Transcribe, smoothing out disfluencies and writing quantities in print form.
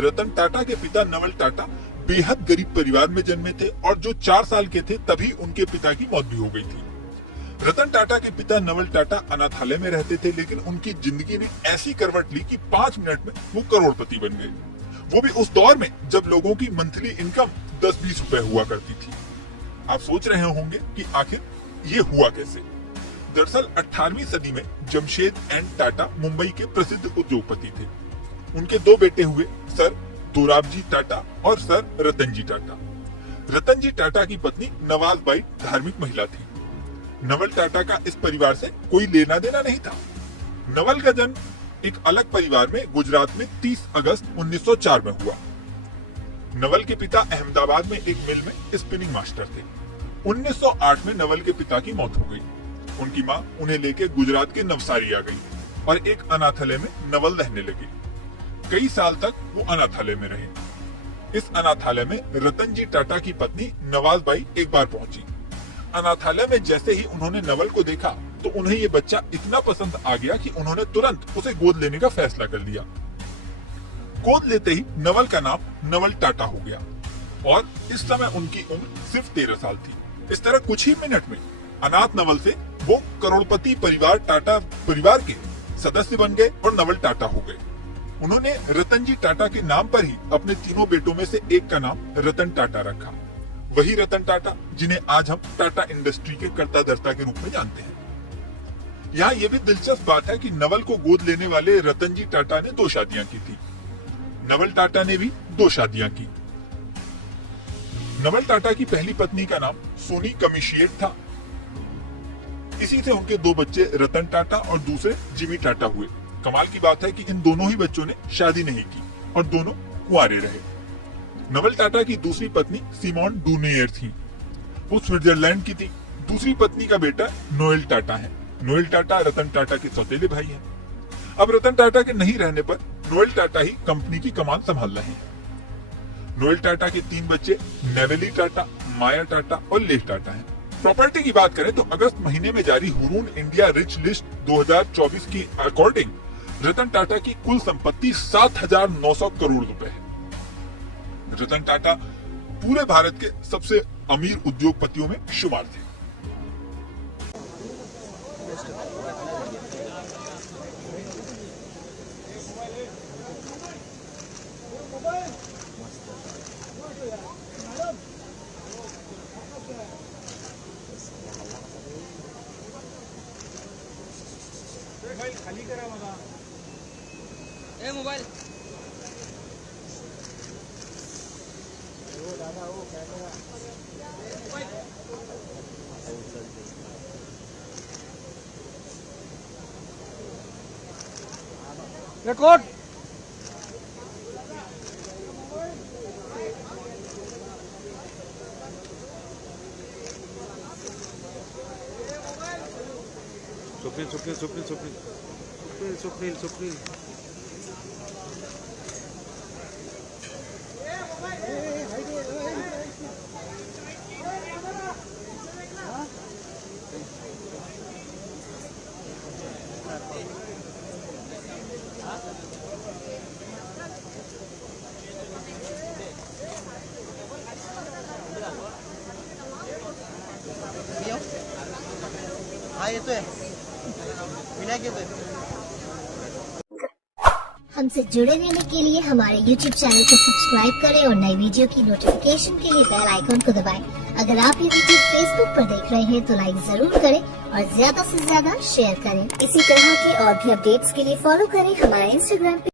रतन टाटा के पिता नवल टाटा बेहद गरीब परिवार में जन्मे थे और जो 4 साल के थे तभी उनके पिता की मौत भी हो गई थी। रतन टाटा के पिता नवल टाटा अनाथालय में रहते थे, लेकिन उनकी जिंदगी ने ऐसी करवट ली कि 5 मिनट में वो करोड़पति बन गए, वो भी उस दौर में जब लोगों की मंथली इनकम 10-20 रुपए हुआ करती थी। आप सोच रहे होंगे कि आखिर ये हुआ कैसे। दरअसल 18वीं सदी में जमशेद एंड टाटा मुंबई के प्रसिद्ध उद्योगपति थे। उनके 2 बेटे हुए, सर दोराबजी टाटा और सर रतनजी टाटा। रतनजी टाटा की पत्नी नवाज़बाई धार्मिक महिला थी। नवल टाटा का इस परिवार से कोई लेना देना नहीं था। नवल का जन्म एक अलग परिवार में गुजरात में 30 अगस्त 1904 में हुआ। नवल के पिता अहमदाबाद में एक मिल में स्पिनिंग मास्टर थे। 1908 में नवल के पिता की मौत हो गई। उनकी मां उन्हें लेकर गुजरात के नवसारी आ गई और एक अनाथालय में नवल रहने लगे। कई साल तक वो अनाथालय में रहे। इस अनाथालय में रतनजी टाटा की पत्नी नवाज़बाई एक बार पहुंची। अनाथालय में जैसे ही उन्होंने नवल को देखा तो उन्हें ये बच्चा इतना पसंद आ गया कि उन्होंने तुरंत उसे गोद लेने का फैसला कर लिया। गोद लेते ही नवल का नाम नवल टाटा हो गया और इस समय उनकी उम्र सिर्फ 13 साल थी। इस तरह कुछ ही मिनट में अनाथ नवल से वो करोड़पति परिवार टाटा परिवार के सदस्य बन गए और नवल टाटा हो गए। उन्होंने रतनजी टाटा के नाम पर ही अपने तीनों बेटों में से एक का नाम रतन टाटा रखा। वही रतन टाटा जिन्हें आज हम टाटा इंडस्ट्री के कर्ता धर्ता के रूप में जानते हैं। यहाँ ये भी दिलचस्प बात है कि नवल को गोद लेने वाले रतनजी टाटा ने 2 शादियां की थी। नवल टाटा ने भी 2 शादियां की। नवल टाटा की पहली पत्नी का नाम सोनी कमिशिएट था। इसी से उनके 2 बच्चे रतन टाटा और दूसरे जिमी टाटा हुए। कमाल की बात है कि इन दोनों ही बच्चों ने शादी नहीं की और दोनों कुंवारे रहे। नवल टाटा की दूसरी पत्नी सिमोन डूनियर थी। वो स्विट्जरलैंड की थी। दूसरी पत्नी का बेटा नोएल टाटा है। नोएल टाटा रतन टाटा के सौतेले भाई हैं। अब रतन टाटा के नहीं रहने पर नोएल टाटा ही कंपनी की कमान संभाल रहे हैं। नोएल टाटा के 3 बच्चे नेवेली टाटा, माया टाटा और लेह टाटा हैं। प्रॉपर्टी की बात करें तो अगस्त महीने में जारी हुरून इंडिया रिच लिस्ट 2024 की अकॉर्डिंग रतन टाटा की कुल संपत्ति 7,900 करोड़ रुपए है। रतन टाटा पूरे भारत के सबसे अमीर उद्योगपतियों में शुमार थे। खाली करा मला ए मोबाईल दादा वो कैमरा रिकॉर्ड स्वप्नील हाँ येतोय विनायक येतोय। हमसे जुड़े रहने के लिए हमारे YouTube चैनल को सब्सक्राइब करें और नई वीडियो की नोटिफिकेशन के लिए बेल आइकन को दबाएं। अगर आप ये वीडियो Facebook पर देख रहे हैं तो लाइक जरूर करें और ज्यादा से ज्यादा शेयर करें। इसी तरह के और भी अपडेट्स के लिए फॉलो करें हमारे Instagram पे।